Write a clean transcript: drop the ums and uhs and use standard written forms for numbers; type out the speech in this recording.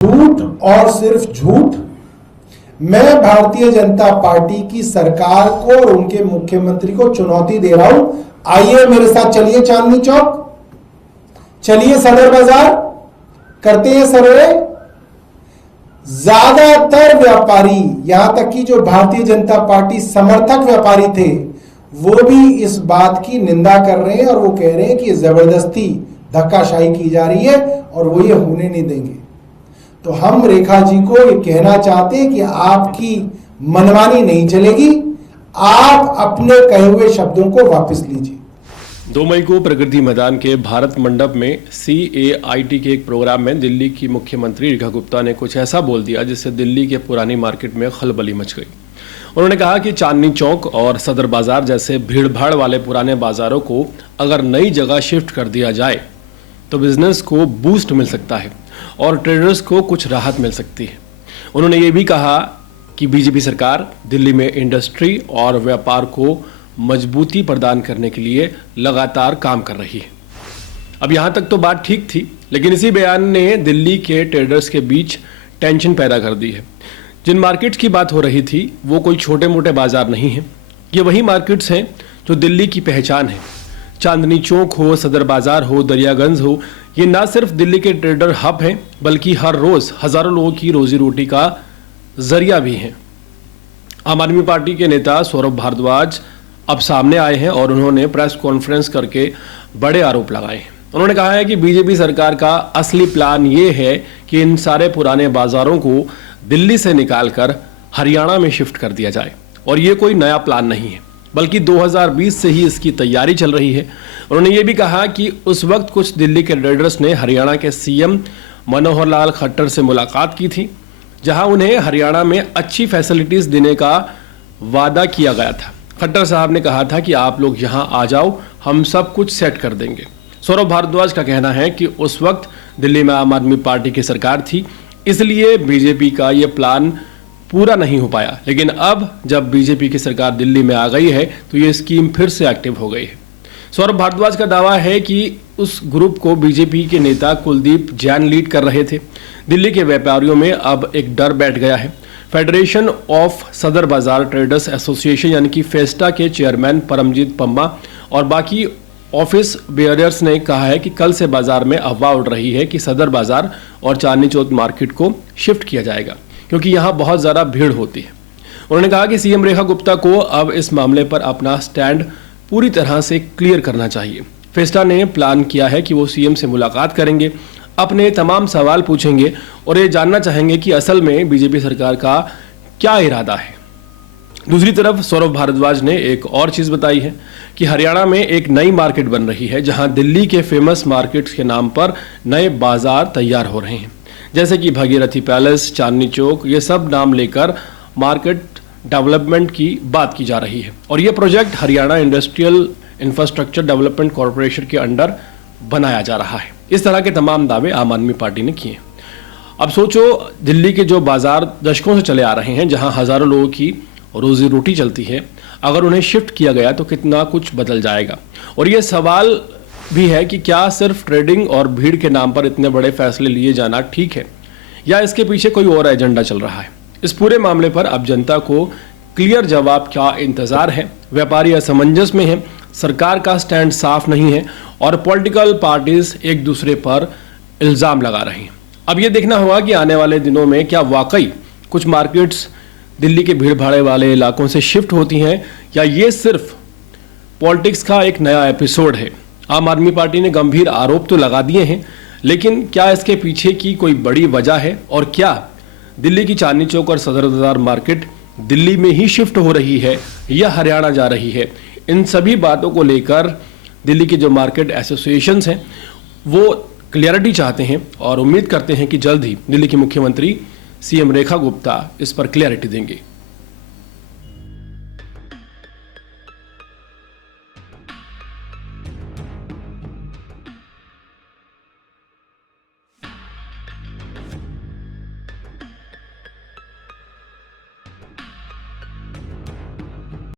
झूठ और सिर्फ झूठ। मैं भारतीय जनता पार्टी की सरकार को और उनके मुख्यमंत्री को चुनौती दे रहा हूं। आइए मेरे साथ, चलिए चांदनी चौक, चलिए सदर बाजार, करते हैं सर्वे। ज्यादातर व्यापारी, यहां तक कि जो भारतीय जनता पार्टी समर्थक व्यापारी थे, वो भी इस बात की निंदा कर रहे हैं और वो कह रहे हैं कि जबरदस्ती धक्काशाही की जा रही है और वो ये होने नहीं देंगे। तो हम रेखा जी को ये कहना चाहते हैं कि आपकी मनमानी नहीं चलेगी, आप अपने कहे हुए शब्दों को वापस लीजिए। 2 मई को प्रगति मैदान के भारत मंडप में CAIT के एक प्रोग्राम में दिल्ली की मुख्यमंत्री रेखा गुप्ता ने कुछ ऐसा बोल दिया जिससे दिल्ली के पुरानी मार्केट में खलबली मच गई। उन्होंने कहा कि चांदनी चौक और सदर बाजार जैसे भीड़भाड़ वाले पुराने बाजारों को अगर नई जगह शिफ्ट कर दिया जाए तो बिजनेस को बूस्ट मिल सकता है और ट्रेडर्स को कुछ राहत मिल सकती है। उन्होंने ये भी कहा कि बीजेपी सरकार दिल्ली में इंडस्ट्री और व्यापार को मजबूती प्रदान करने के लिए लगातार काम कर रही है। अब यहाँ तक तो बात ठीक थी, लेकिन इसी बयान ने दिल्ली के ट्रेडर्स के बीच टेंशन पैदा कर दी है। जिन मार्केट्स की बात हो रही थी वो कोई छोटे मोटे बाजार नहीं हैं, ये वही मार्केट्स हैं जो दिल्ली की पहचान है। चांदनी चौक हो, सदर बाजार हो, दरियागंज हो, ये ना सिर्फ दिल्ली के ट्रेडर हब हैं बल्कि हर रोज हजारों लोगों की रोजी रोटी का जरिया भी हैं। आम आदमी पार्टी के नेता सौरभ भारद्वाज अब सामने आए हैं और उन्होंने प्रेस कॉन्फ्रेंस करके बड़े आरोप लगाए हैं। उन्होंने कहा है कि बीजेपी सरकार का असली प्लान ये है कि इन सारे पुराने बाजारों को दिल्ली से निकालकर हरियाणा में शिफ्ट कर दिया जाए, और ये कोई नया प्लान नहीं है बल्कि 2020 से ही इसकी तैयारी चल रही है। उन्होंने ये भी कहा कि उस वक्त कुछ दिल्ली के ट्रेडर्स ने हरियाणा के CM मनोहर लाल खट्टर से मुलाकात की थी, जहां उन्हें हरियाणा में अच्छी फैसिलिटीज देने का वादा किया गया था। खट्टर साहब ने कहा था कि आप लोग यहां आ जाओ, हम सब कुछ सेट कर देंगे। सौरभ भारद्वाज का कहना है कि उस वक्त दिल्ली में आम आदमी पार्टी की सरकार थी, इसलिए बीजेपी का ये प्लान पूरा नहीं हो पाया, लेकिन अब जब बीजेपी की सरकार दिल्ली में आ गई है तो ये स्कीम फिर से एक्टिव हो गई है। सौरभ भारद्वाज का दावा है कि उस ग्रुप को बीजेपी के नेता कुलदीप जैन लीड कर रहे थे। दिल्ली के व्यापारियों में अब एक डर बैठ गया है। फेडरेशन ऑफ सदर बाजार ट्रेडर्स एसोसिएशन यानी कि फेस्टा के चेयरमैन परमजीत पम्मा और बाकी ऑफिस बेयरर्स ने कहा है कि कल से बाजार में अफवाह उड़ रही है कि सदर बाजार और चांदनी चौक मार्केट को शिफ्ट किया जाएगा क्योंकि यहाँ बहुत ज़्यादा भीड़ होती है। उन्होंने कहा कि CM रेखा गुप्ता को अब इस मामले पर अपना स्टैंड पूरी तरह से क्लियर करना चाहिए। फेस्टा ने प्लान किया है कि वो CM से मुलाकात करेंगे, अपने तमाम सवाल पूछेंगे और ये जानना चाहेंगे कि असल में बीजेपी सरकार का क्या इरादा है। दूसरी तरफ सौरभ भारद्वाज ने एक और चीज़ बताई है कि हरियाणा में एक नई मार्केट बन रही है जहां दिल्ली के फेमस मार्केट्स के नाम पर नए बाजार तैयार हो रहे हैं, जैसे कि भागीरथी पैलेस, चांदनी चौक, ये सब नाम लेकर मार्केट डेवलपमेंट की बात की जा रही है। और ये project Haryana industrial infrastructure development corporation के अंडर बनाया जा रहा है। इस तरह के तमाम दावे आम आदमी पार्टी ने किए। अब सोचो, दिल्ली के जो बाजार दशकों से चले आ रहे हैं, जहां हजारों लोगों की रोजी रोटी चलती है, अगर उन्हें शिफ्ट किया गया तो कितना कुछ बदल जाएगा। और ये सवाल भी है कि क्या सिर्फ ट्रेडिंग और भीड़ के नाम पर इतने बड़े फैसले लिए जाना ठीक है या इसके पीछे कोई और एजेंडा चल रहा है। इस पूरे मामले पर अब जनता को क्लियर जवाब का इंतजार है। व्यापारी असमंजस में हैं, सरकार का स्टैंड साफ नहीं है और पॉलिटिकल पार्टीज एक दूसरे पर इल्ज़ाम लगा रही हैं। अब ये देखना होगा कि आने वाले दिनों में क्या वाकई कुछ मार्केट्स दिल्ली के भीड़ भाड़ वाले इलाकों से शिफ्ट होती हैं या ये सिर्फ पॉलिटिक्स का एक नया एपिसोड है। आम आदमी पार्टी ने गंभीर आरोप तो लगा दिए हैं, लेकिन क्या इसके पीछे की कोई बड़ी वजह है और क्या दिल्ली की चांदनी चौक और सदर बाजार मार्केट दिल्ली में ही शिफ्ट हो रही है या हरियाणा जा रही है, इन सभी बातों को लेकर दिल्ली के जो मार्केट एसोसिएशंस हैं वो क्लियरिटी चाहते हैं और उम्मीद करते हैं कि जल्द ही दिल्ली की मुख्यमंत्री CM रेखा गुप्ता इस पर क्लियरिटी देंगे।